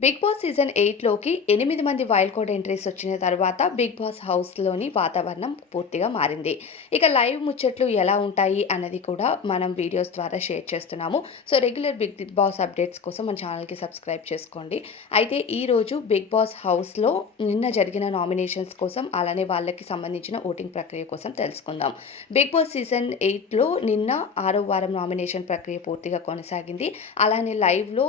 Big boss season 8లోకి 8 మంది wild card entries వచ్చిన తర్వాత బిగ్ బాస్ హౌస్‌లోని వాతావరణం పూర్తిగా మారింది. ఇక లైవ్ ముచ్చట్లు ఎలా ఉంటాయి అన్నది కూడా మనం వీడియోస్ ద్వారా షేర్ చేస్తున్నాము. So, regular Bigg Boss updates కోసం మన ఛానల్‌కి సబ్స్క్రైబ్ చేసుకోండి. అయితే ఈరోజు బిగ్ బాస్ హౌస్‌లో నిన్న జరిగిన నామినేషన్స్ కోసం అలానే వాళ్ళకి సంబంధించిన ఓటింగ్ ప్రక్రియ కోసం తెలుసుకుందాం. బిగ్ బాస్ సీజన్ 8లో నిన్న 6వ వారం నామినేషన్ ప్రక్రియ పూర్తిగా కొనసాగింది. అలానే లైవ్‌లో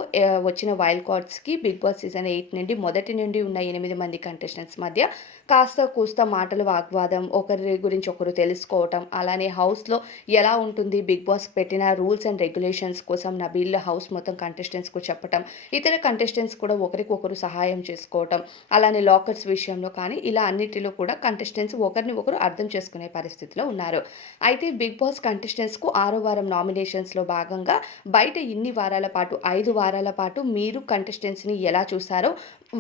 వచ్చిన వైల్డ్ కార్డ్స్‌కి బిగ్ బాస్ సీజన్ 8 నుండి మొదటి నుండి ఉన్న 8 మంది కంటెస్టెంట్స్ మధ్య కాస్త కూస్త మాటల వాగ్వాదం, ఒకరి గురించి ఒకరు తెలుసుకోవటం, అలానే హౌస్‌లో ఎలా ఉంటుంది బిగ్ బాస్ పెట్టిన రూల్స్ అండ్ రెగ్యులేషన్స్ కోసం నబీల్ హౌస్ మొత్తం కంటెస్టెంట్స్‌కు చెప్పటం, ఇతర కంటెస్టెంట్స్ కూడా ఒకరికొకరు సహాయం చేసుకోవటం, అలానే లాకర్స్ విషయంలో కానీ ఇలా అన్నిటిలో కూడా కంటెస్టెంట్స్ ఒకరిని ఒకరు అర్థం చేసుకునే పరిస్థితిలో ఉన్నారు. అయితే బిగ్ బాస్ కంటెస్టెంట్స్‌కు 6వ వారం నామినేషన్స్‌లో భాగంగా బయట ఇన్ని వారాల పాటు 5 వారాల పాటు మీరు కంటెస్టెంట్స్‌ని ఎలా చూసారో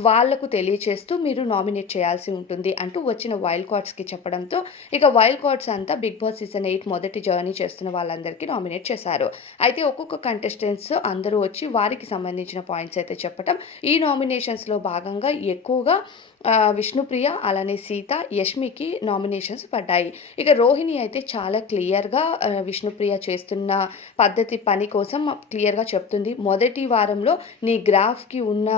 వాళ్ళకు తెలియచేస్తూ మీరు నామినేట్ చేయాల్సి ఉంటుంది అంటూ వచ్చిన వైల్డ్ కార్డ్స్‌కి చెప్పడంతో ఇక వైల్డ్ కార్డ్స్ అంతా బిగ్ బాస్ సీజన్ 8 మొదటి జర్నీ చేస్తున్న వాళ్ళందరికీ నామినేట్ చేశారు. అయితే ఒక్కొక్క కంటెస్టెంట్స్ అందరూ వచ్చి వారికి సంబంధించిన పాయింట్స్ అయితే చెప్పటం, ఈ నామినేషన్స్‌లో భాగంగా ఎక్కువగా విష్ణుప్రియ, అలానే సీత, యష్మికి నామినేషన్స్ పడ్డాయి. ఇక రోహిణి అయితే చాలా క్లియర్‌గా విష్ణుప్రియ చేస్తున్న పని కోసం క్లియర్‌గా చెప్తుంది. మొదటి వారంలో నీ గ్రాఫ్‌కి ఉన్న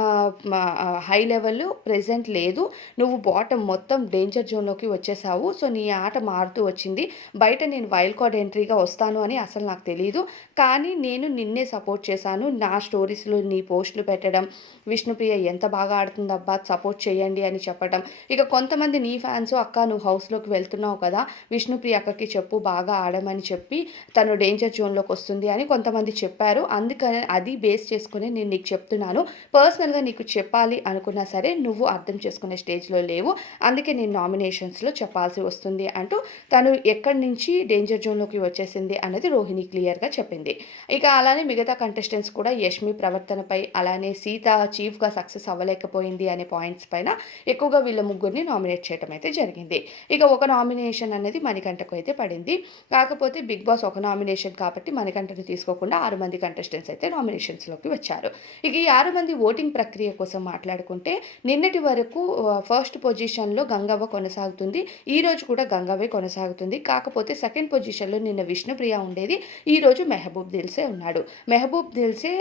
హై లెవెల్ ప్రెజెంట్ లేదు. నువ్వు బాటమ్ మొత్తం డేంజర్ జోన్‌లోకి వచ్చేసావు. సో, నీ ఆట మారుతూ వచ్చింది. బయట నేను వైల్డ్ కార్డ్ ఎంట్రీగా వస్తాను అని అసలు నాకు తెలీదు. కానీ నేను నిన్నే సపోర్ట్ చేశాను. నా స్టోరీస్‌లో నీ పోస్టులు పెట్టడం, విష్ణుప్రియ ఎంత బాగా ఆడుతుందబ్బా! సపోర్ట్ చేయండి అని చెప్పడం. ఇక కొంతమంది నీ ఫ్యాన్స్ అక్క నువ్వు హౌస్‌లోకి వెళ్తున్నావు కదా! విష్ణుప్రియ అక్కకి చెప్పు బాగా ఆడమని చెప్పి తను డేంజర్ జోన్‌లోకి వస్తుంది అని కొంతమంది చెప్పారు. అందుకని అది బేస్ చేసుకొని నేను నీకు చెప్తున్నాను. పర్సనల్‌గా నీకు చెప్పాలి అనుకున్నా సరే నువ్వు అర్థం చేసుకునే స్టేజ్‌లో లేవు. అందుకే నేను నామినేషన్స్‌లో చెప్పాల్సి వస్తుంది అంటూ తను ఎక్కడి నుంచి డేంజర్ జోన్‌లోకి వచ్చేసింది అనేది రోహిణి క్లియర్‌గా చెప్పింది. ఇక అలానే మిగతా కంటెస్టెంట్స్ కూడా యష్మి ప్రవర్తనపై అలానే సీత చీఫ్‌గా సక్సెస్ అవ్వలేకపోయింది అనే పాయింట్స్ పైన ఎక్కువగా వీళ్ళ ముగ్గురిని నామినేట్ చేయడం అయితే జరిగింది. ఇక ఒక నామినేషన్ అనేది మణికంఠకు అయితే పడింది. కాకపోతే బిగ్ బాస్ ఒక నామినేషన్ కాబట్టి మణికంఠని తీసుకోకుండా 6 మంది కంటెస్టెంట్స్ అయితే నామినేషన్స్‌లోకి వచ్చారు. ఇక ఈ 6 మంది ఓటింగ్ ప్రక్రియ కోసం మాట్లాడుకుంటే నిన్నటి వరకు ఫస్ట్ పొజిషన్‌లో గంగవ్వ కొనసాగుతుంది. ఈరోజు కూడా గంగవ్వే కొనసాగుతుంది. కాకపోతే సెకండ్ పొజిషన్‌లో నిన్న విష్ణుప్రియ ఉండేది. ఈరోజు మెహబూబ్ దిల్సే ఉన్నాడు. మెహబూబ్ దిల్సే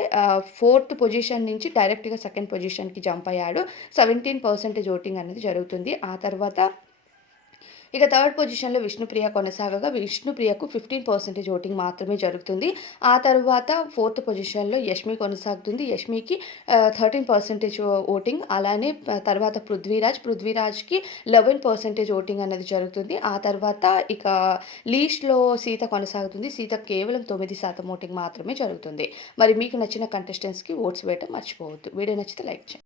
ఫోర్త్ పొజిషన్ నుంచి డైరెక్ట్‌గా సెకండ్ పొజిషన్‌కి జంప్ అయ్యాడు. 17% ఓటింగ్ అనేది జరుగుతుంది. ఆ తర్వాత ఇక థర్డ్ పొజిషన్‌లో విష్ణుప్రియ కొనసాగగా విష్ణుప్రియకు 15% ఓటింగ్ మాత్రమే జరుగుతుంది. ఆ తర్వాత ఫోర్త్ పొజిషన్‌లో యష్మి కొనసాగుతుంది. యష్మికి 13% ఓటింగ్. అలానే తర్వాత పృథ్వీరాజ్‌కి 11% ఓటింగ్ అనేది జరుగుతుంది. ఆ తర్వాత ఇక లీస్ట్‌లో సీత కొనసాగుతుంది. సీతకు కేవలం 9% ఓటింగ్ మాత్రమే జరుగుతుంది. మరి మీకు నచ్చిన కంటెస్టెంట్స్‌కి ఓట్స్ వేయడం మర్చిపోవద్దు. వీడియో నచ్చితే లైక్ చేయండి.